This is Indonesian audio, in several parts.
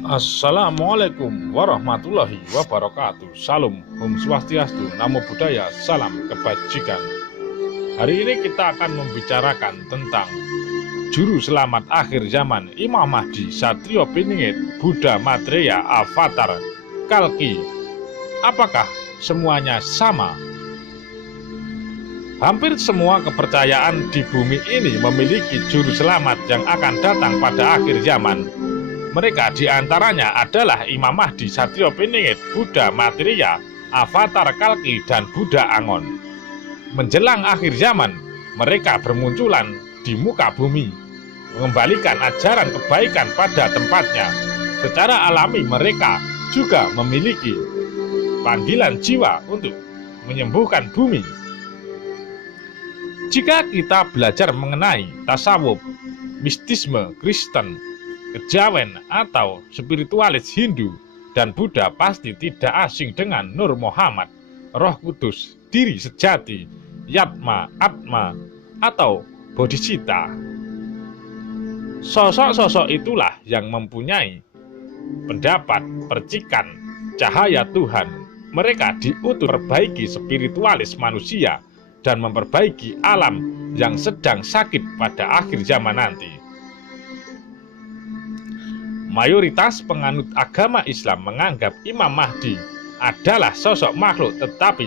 Assalamualaikum warahmatullahi wabarakatuh. Salam, Om Swastiastu, Namo Buddhaya, salam kebajikan. Hari ini kita akan membicarakan tentang Juru Selamat Akhir Zaman Imam Mahdi Satrio Piningit Buddha Maitreya Avatar Kalki. Apakah semuanya sama? Hampir semua kepercayaan di bumi ini memiliki juru selamat yang akan datang pada akhir zaman. Mereka diantaranya adalah Imam Mahdi Satrio Piningit, Buddha Maitreya, Avatar Kalki, dan Buddha Angon. Menjelang akhir zaman, mereka bermunculan di muka bumi, mengembalikan ajaran kebaikan pada tempatnya. Secara alami mereka juga memiliki panggilan jiwa untuk menyembuhkan bumi. Jika kita belajar mengenai tasawuf, mistisme Kristen, kejawen atau spiritualis Hindu dan Buddha, pasti tidak asing dengan Nur Muhammad, Roh Kudus, diri sejati, Yatma, Atma, atau Bodhicitta. Sosok-sosok itulah yang mempunyai pendapat percikan cahaya Tuhan. Mereka diutus memperbaiki spiritualis manusia dan memperbaiki alam yang sedang sakit pada akhir zaman nanti. Mayoritas penganut agama Islam menganggap Imam Mahdi adalah sosok makhluk, tetapi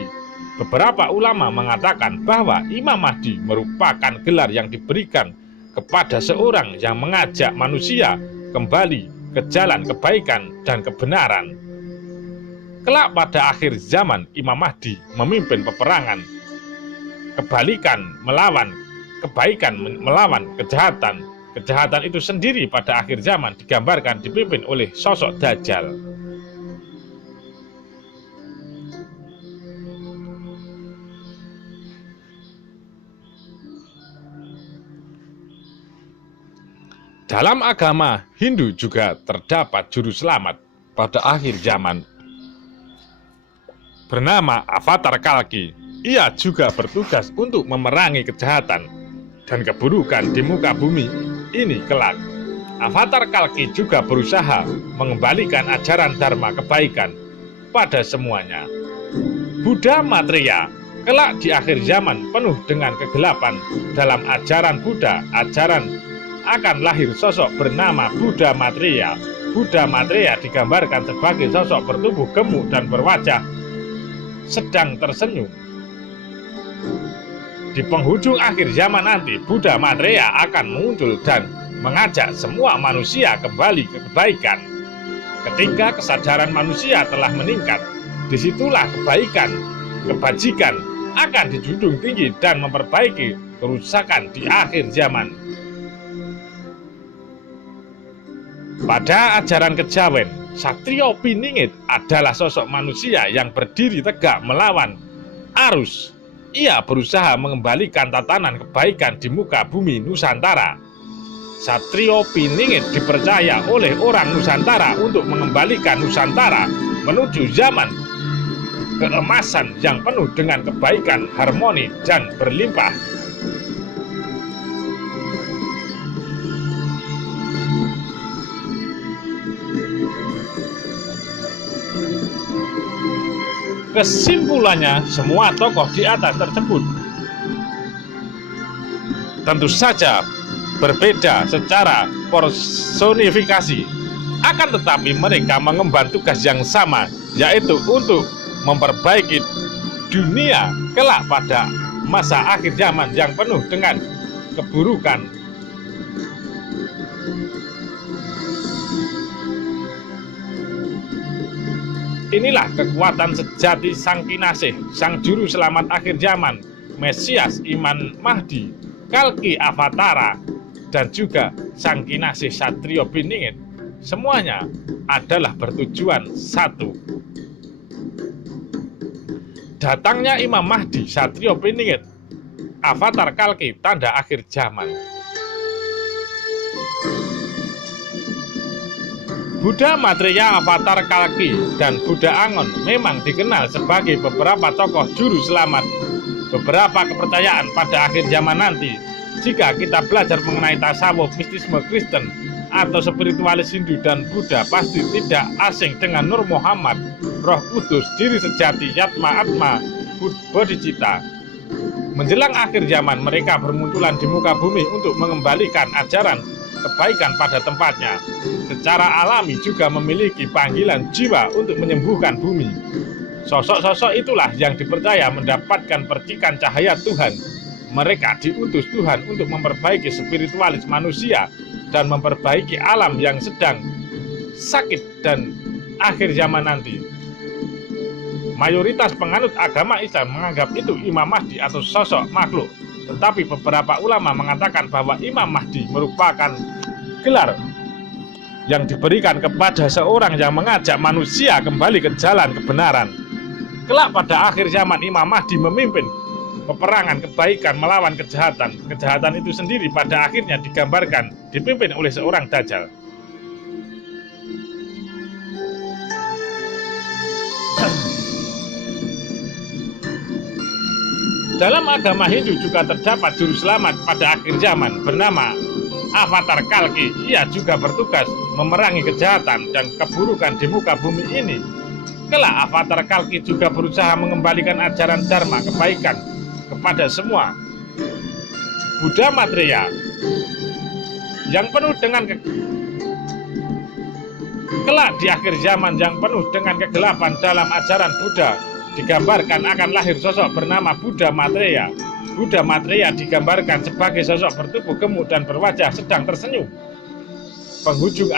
beberapa ulama mengatakan bahwa Imam Mahdi merupakan gelar yang diberikan kepada seorang yang mengajak manusia kembali ke jalan kebaikan dan kebenaran. Kelak pada akhir zaman, Imam Mahdi memimpin peperangan kebaikan melawan kejahatan. Kejahatan itu sendiri pada akhir zaman digambarkan dipimpin oleh sosok Dajjal. Dalam agama Hindu juga terdapat juru selamat pada akhir zaman bernama Avatar Kalki. Ia juga bertugas untuk memerangi kejahatan dan keburukan di muka bumi ini kelak. Avatar Kalki juga berusaha mengembalikan ajaran dharma kebaikan pada semuanya. Buddha Maitreya kelak di akhir zaman penuh dengan kegelapan. Dalam ajaran Buddha, akan lahir sosok bernama Buddha Maitreya. Buddha Maitreya digambarkan sebagai sosok bertubuh gemuk dan berwajah sedang tersenyum. Di penghujung akhir zaman nanti, Buddha Maitreya akan muncul dan mengajak semua manusia kembali ke kebaikan. Ketika kesadaran manusia telah meningkat, disitulah kebaikan, kebajikan akan dijunjung tinggi dan memperbaiki kerusakan di akhir zaman. Pada ajaran kejawen, Satrio Piningit adalah sosok manusia yang berdiri tegak melawan arus. Ia berusaha mengembalikan tatanan kebaikan di muka bumi Nusantara. Satrio Piningit dipercaya oleh orang Nusantara untuk mengembalikan Nusantara menuju zaman keemasan yang penuh dengan kebaikan, harmoni, dan berlimpah. Kesimpulannya, semua tokoh di atas tersebut tentu saja berbeda secara personifikasi, akan tetapi mereka mengemban tugas yang sama, yaitu untuk memperbaiki dunia kelak pada masa akhir zaman yang penuh dengan keburukan. Inilah kekuatan sejati Sang Kinasih, Sang Juru Selamat akhir zaman, Mesias Imam Mahdi, Kalki Avatara, dan juga Sang Kinasih Satrio Piningit. Semuanya adalah bertujuan satu. Datangnya Imam Mahdi Satrio Piningit, Avatar Kalki, tanda akhir zaman. Buddha Maitreya, Avatar Kalki, dan Buddha Angon memang dikenal sebagai beberapa tokoh juru selamat beberapa kepercayaan pada akhir zaman nanti. Jika kita belajar mengenai tasawuf, mistisme Kristen, atau spiritualis Hindu dan Buddha pasti tidak asing dengan Nur Muhammad, Roh Kudus, diri sejati, Yatma Atma, Bodhicitta. Menjelang akhir zaman, mereka bermunculan di muka bumi untuk mengembalikan ajaran kebaikan pada tempatnya. Secara alami juga memiliki panggilan jiwa untuk menyembuhkan bumi. Sosok-sosok itulah yang dipercaya mendapatkan percikan cahaya Tuhan. Mereka diutus Tuhan untuk memperbaiki spiritualis manusia dan memperbaiki alam yang sedang sakit dan akhir zaman nanti. Mayoritas penganut agama Islam menganggap itu Imam Mahdi atau sosok makhluk. Tetapi beberapa ulama mengatakan bahwa Imam Mahdi merupakan gelar yang diberikan kepada seorang yang mengajak manusia kembali ke jalan kebenaran. Kelak pada akhir zaman Imam Mahdi memimpin peperangan kebaikan melawan kejahatan. Kejahatan itu sendiri pada akhirnya dipimpin oleh seorang Dajjal. Dalam agama Hindu juga terdapat juru selamat pada akhir zaman bernama Avatar Kalki. Ia juga bertugas memerangi kejahatan dan keburukan di muka bumi ini. Kelak Avatar Kalki juga berusaha mengembalikan ajaran Dharma kebaikan kepada semua. Buddha Maitreya yang penuh dengan kelak di akhir zaman yang penuh dengan kegelapan dalam ajaran Buddha digambarkan akan lahir sosok bernama Buddha Maitreya. Buddha Maitreya digambarkan sebagai sosok bertubuh gemuk dan berwajah sedang tersenyum. Penghujung